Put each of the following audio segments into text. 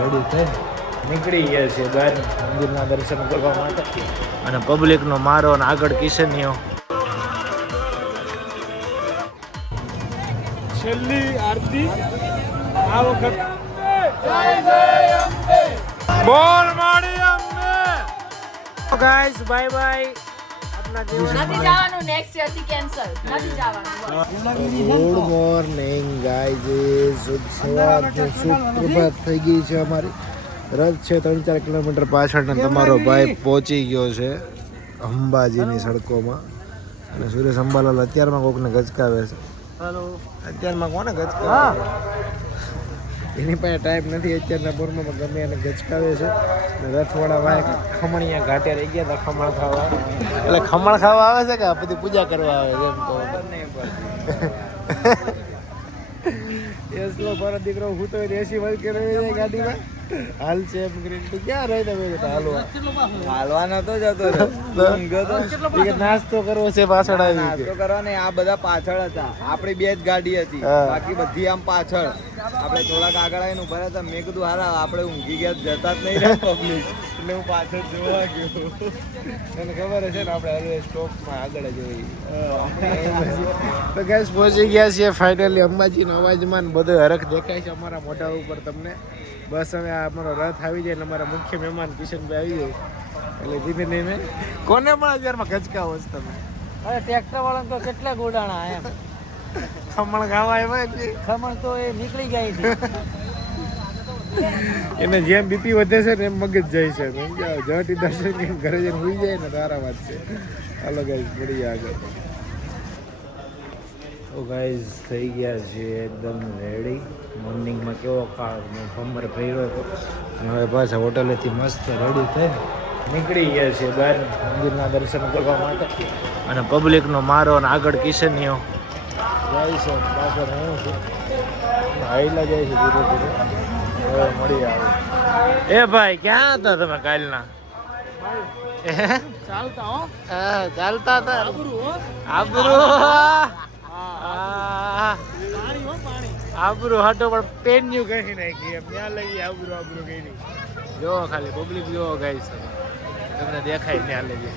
Ready થઈ નીકળી ગયા છે બહાર મંદિરના દર્શન કરવા માટે અને પબ્લિકનો મારો અને આગળ કિશનીઓ છેલ્લી આરતી આ વખત બોલ માડી અંબે ગાઈસ બાય બાય નથી જવાનું નેક્સ્ટ યર થી કેન્સલ નથી જવાનું ગુડ મોર્નિંગ ગાઈઝ શુભ સવાર શુભ પ્રભાત થઈ ગઈ છે અમારી રથ છે 3-4 કિલોમીટર પાછળ ને તમારો ભાઈ પહોંચી ગયો છે અંબાજીની સડકોમાં અને સુરેશ અંબાલાલ અત્યારમાં કોકને ગચકાવે છે હેલો અત્યારમાં કોને ગચકાવે એની પાસે ટાઈમ નથી અત્યારના પૂર્વમાં ગમે એને ગચકાવે છે અને રથવાળા વાય ખમણીયા ઘાટે રહી ગયા હતા ખમણ ખાવા એટલે ખમણ ખાવા આવે છે કે બધી પૂજા કરવા આવે છે એમ તો પર દીકરો હું તો દેશી વર્ગ કે રહી ગાડીમાં હાલ છે એમ કરીને તું ક્યાં રહી તમે હાલવા નતો જતો નાસ્તો કરવો છે પાછળ આવી નાસ્તો કરવા ને આ બધા પાછળ હતા આપણી બે જ ગાડી હતી બાકી બધી આમ પાછળ આપણે થોડાક આગળ આવીને ઉભા હતા મેં કીધું હારા આપણે ઊંઘી ગયા જતા જ નહીં રહ્યા પબ્લિક એટલે હું પાછળ જોવા ગયો તને ખબર હશે ને આપણે હવે સ્ટોપમાં આગળ જ હોઈએ તો ગેસ પહોંચી ગયા છીએ ફાઇનલી અંબાજીનો અવાજમાં બધો હરખ દેખાય છે અમારા મોઢા ઉપર તમને બસ હવે અમારો રથ આવી જાય એટલે અમારા મુખ્ય મહેમાન કિશનભાઈ આવી જાય એટલે ધીમે ધીમે કોને પણ અત્યારમાં ગચકાવો છો તમે અરે ટ્રેક્ટર વાળા તો કેટલા ગોડાણા એમ ખમણ ખાવા આવ્યા ખમણ તો એ નીકળી ગઈ છે એને જેમ બીપી વધે છે ને એમ મગજ જાય છે જવાટી દર્શન ઘરે જઈને હોઈ જાય ને સારા વાત છે હાલો ગાઈઝ પડી આગળ તો ગાઈઝ થઈ ગયા છે એકદમ રેડી મોર્નિંગમાં કેવો ખમર ભર્યો હતો અને હવે પાછા હોટલેથી મસ્ત રેડી થઈ નીકળી ગયા છે બહાર મંદિરના દર્શન કરવા માટે અને પબ્લિકનો મારો અને આગળ કિશનીઓ જાય છે પાછળ હું છું હાઈલા જાય છે ધીરે ધીરે હવે મળી આવે એ ભાઈ ક્યાં હતા તમે કાલના ચાલતા હતા આબરૂ હાટો પણ પેન્યુ કહી નાખી એમ ત્યાં લઈ આબરૂ કહી નહીં જોવો ખાલી પબ્લિક જોવો ગાઈસ તમને દેખાય ત્યાં લઈ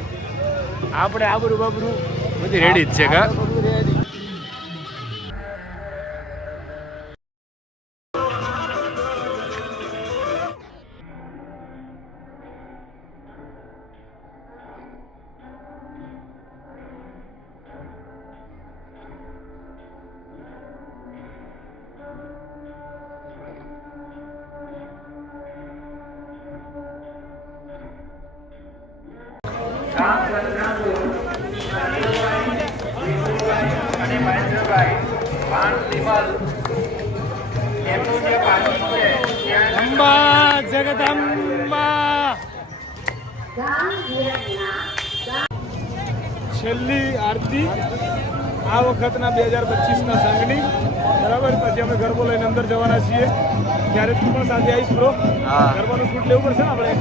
આપણે આબરૂ બાબરૂ બધી રેડી જ છે કા રેડી અંબા જગદંબા છેલ્લી આરતી આ વખતના 2025ના સંઘની બરાબર પછી અમે ગરબો લઈને અંદર જવાના છીએ ત્યારે તું પણ સાથે આવીશ બ્રો ગરબાનું શૂટ લેવું પડશે ને આપણે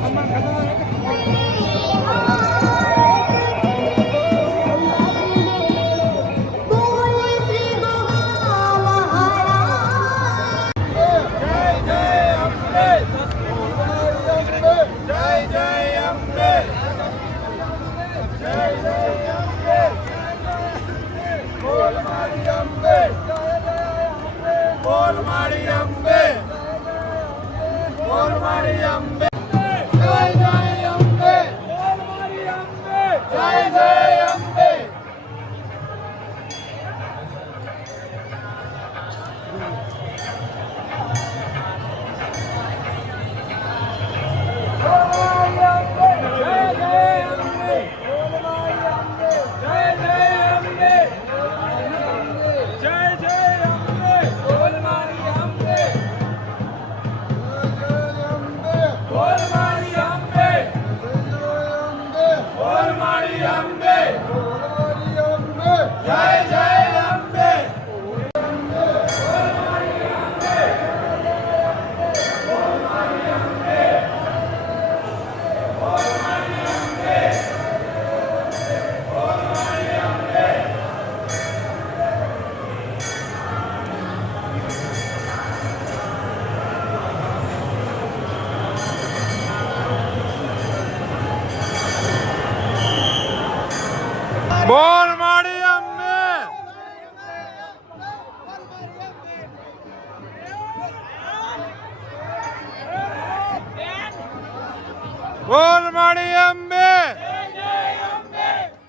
બોલ માળી અંબે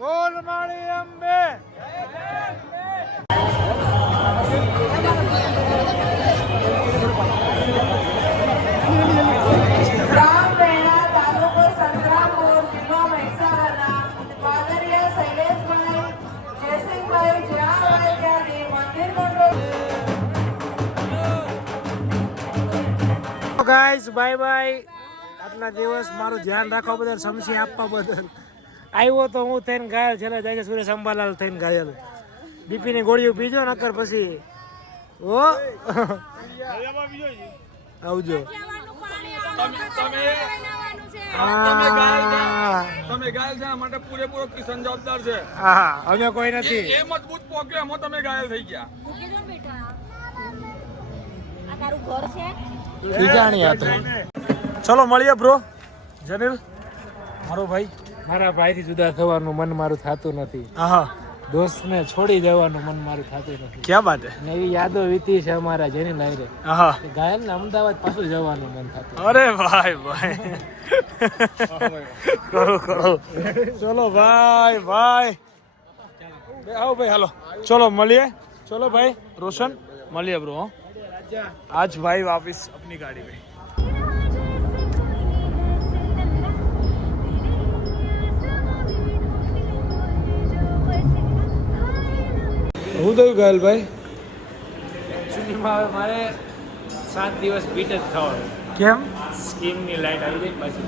બોલ માળી અંબે. રામરેણા તાલુકો સંતરામપુર જિલ્લો મહેસાણા પાદરિયા શૈલેષભાઈ જયસિંહભાઈ જ્યાં હોય ત્યાંથી મંદિર મંડળ ગાઈસ બાય બાય. આટલા દિવસ મારું ધ્યાન રાખવા બદલ, સમસી આપવા બદલ. આવ્યો તો હું થઈને ઘાયલ, છેલ્લા જાય સુરેશ અંબાલાલ થઈને ઘાયલ. બીપી ની ગોળીઓ પીજો નકર પછી ઓ આવજો. તમે ઘાયલ છે માટે પૂરેપૂરો કિશન જવાબદાર છે. હા અમે કોઈ નથી. એ મજબૂત પોકે એમાં તમે ઘાયલ થઈ ગયા. ચલો મળીએ બ્રો. જનીલ મારો ભાઈ, મારા ભાઈથી જુદા થવાનું મન મારું થતું નથી. દોસ્તને છોડી દેવાનું મન મારું થતું નથી. ક્યાં વાત હે. ને એવી યાદો વીતી છે અમારા જેની લાયરે. ઘાયલ ને અમદાવાદ પાછું જવાનું મન થતું. અરે ભાઈ ભાઈ કરો કરો. ચલો ભાઈ ભાઈ આવો ભાઈ, હાલો ચલો મળીએ. चलो भाई रोशन मलिए ब्रो. आज भाई वापस अपनी गाड़ी में. હું થયું ગાયલ ભાઈ? એકચ્યુઅલીમાં મારે 7 દિવસ બીટ જ થવાનું. કેમ? સ્કીનની લાઈટ આવી ગઈ પાછી.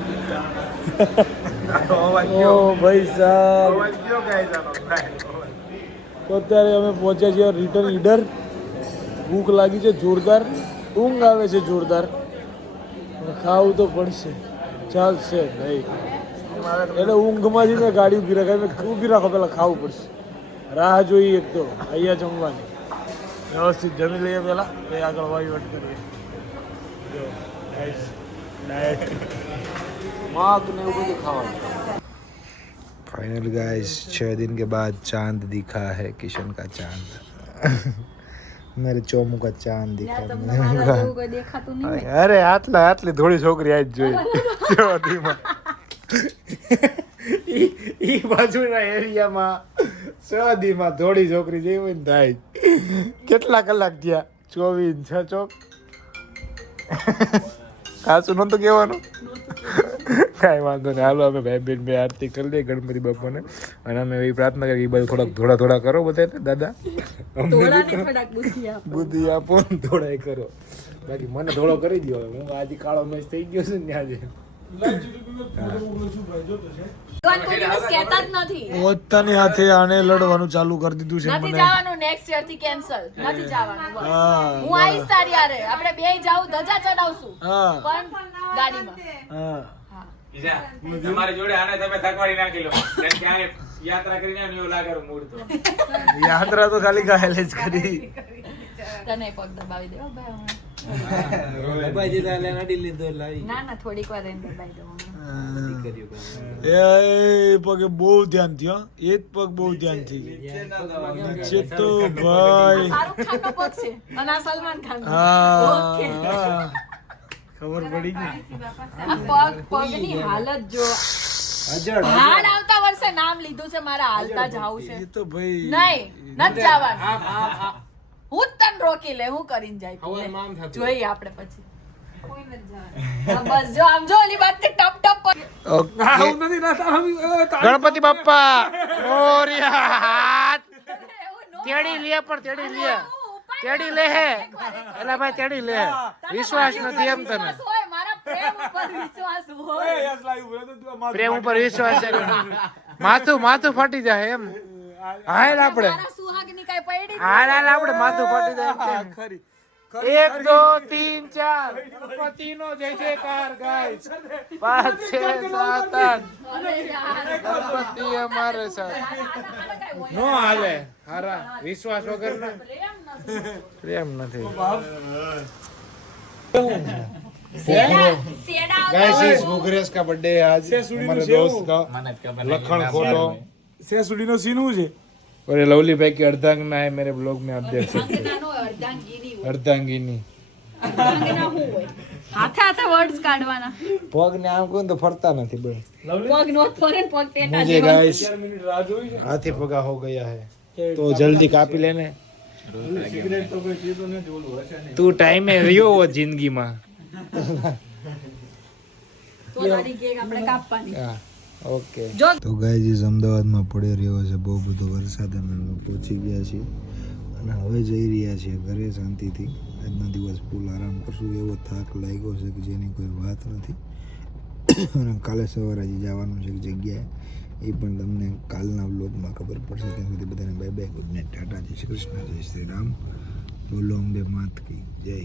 ઓ ભાઈ સાહેબ, તો અત્યારે અમે પહોંચ્યા છીએ રિટર્ન ઈડર. ભૂખ લાગી છે જોરદાર, ઊંઘ આવે છે જોરદાર, ખાવું તો પડશે, ચાલશે ભાઈ. એટલે ઊંઘમાંથી મેં ગાડી ઊભી રાખાય, ઊભી રાખો પહેલાં ખાવું પડશે. રાહ જોઈ એક તો અહીંયા જમવાની. વ્યવસ્થિત જમી લઈએ પહેલાં, પછી આગળ વહીવટ કરીએ. જો ડાયટ માક ને એવું બધું ખાવાનું. फाइनल गाइस 6 दिन के बाद चांद दिखा है, किशन का चांद. मेरे चोमू का चांद दिखा. अरे आटली थोड़ी छोकरी आज જોઈ ચોધીમાં ઈ બાજુના એરિયામાં ચોધીમાં થોડી છોકરી જેવી હોય ને થાય. કેટલા કલાક થયા? 24 6 ચોક. ખાસું નહોતું કહેવાનું. કાંઈ વાંધો નહીં, હાલો અમે ભાઈ બેન બે આરતી કરી લઈએ ગણપતિ બાપાને. અને અમે એવી પ્રાર્થના કરીએ કે બધું થોડા થોડા કરો બધા દાદા, બુદ્ધિ આપો ને થોડા કરો. બાકી મને થોડો કરી દો. હું આજે કાળો મેચ થઈ ગયો છે ને આજે. પોતાની હાથે આને લડવાનું ચાલુ કરી દીધું છે. નથી જવાનું, નેક્સ્ટ યર થી કેન્સલ. નથી જવાનું. બસ હું આવીશ તારી યારે, આપણે બે જાવું, ધજા ચડાવશું પણ ગાડીમાં. તમારી જોડે આને તમે થકવાડી નાખી લો. યાત્રા કરીને એવું લાગે મૂડ તો. યાત્રા તો ખાલી ગાયલ જ કરી. તને પગ દબાવી દેવો ભાઈ. ના ના, થોડીક વાર એને દબાવી દઉં. એ પગે બહુ ધ્યાન થયો. એ જ પગ બહુ ધ્યાન થી નીચે તો ભાઈ. શાહરુખ ખાન નો પગ છે અને આ સલમાન ખાન નો. ઓકે, ખબર પડી ગઈ. આ પગની હાલત જો. હાલ આવતા વર્ષે નામ લીધું છે, મારા હાલતા જાવું છે. એ તો ભાઈ નહીં, નથી જવાનું. હું જ તને રોકી લે, હું કરીને જાય જોઈએ આપણે પછી. બસ જો આમ જો ઓલી વાત ટપ ટપ. ગણપતિ બાપ્પા મોર્યા. તેડી લે પણ તેડી લે, તેડી લે હે. એલા ભાઈ તેડી લે. વિશ્વાસ નથી એમ તને? મારા પ્રેમ ઉપર વિશ્વાસ હોય. પ્રેમ ઉપર વિશ્વાસ છે. માથું ફાટી જાય એમ. હાલ આપણે મારા સુહાગની કાઈ પડી. હાલ આપણે માથું ફાટી જાય. 1 2 3 4 ગણપતિનો જય જયકાર ગાઈસ. 5 6 7 8 અરે યાર, ગણપતિ અમારે સાથ. નો હાલે. હારા વિશ્વાસ વગર ના પ્રેમ નથી. गाइस इस मुगरेश का बर्थडे है आज. हमारे दोस्त का लखन खोलो सेसुडी नो सीन है. और ये लवली भाई की अर्धांगना है मेरे ब्लॉग में, आप देख सकते हैं. अर्धांगिनी હાથે હાથે વર્ડ્સ કાઢવાના પગ ને આમ કહું તો ફરતા નથી બે પગ નો ફરે ને પગ ટેટા मुझे गाइस हाथी पगा हो गया है तो जल्दी कापी लेने તું ટાઈમે રહ્યો હો જિંદગીમાં તો તારી કેક આપણે કાપવાની ઓકે જો તો ગાઈઝ અમદાવાદમાં પડી રહ્યો છે બહુ બધો વરસાદ અને અમે પહોંચી ગયા છીએ અને હવે જઈ રહ્યા છીએ ઘરે શાંતિથી આજનો દિવસ ફૂલ આરામ કરશું એવો થાક લાગ્યો છે કે જેની કોઈ વાત નથી અને કાલે સવારે હજી જવાનું છે એક જગ્યાએ એ પણ તમને કાલના વ્લોગમાં ખબર પડશે ત્યાં સુધી બધાને bye bye good night Tata જય શ્રી કૃષ્ણ જય શ્રી રામ બોલો અંબે માત કી જય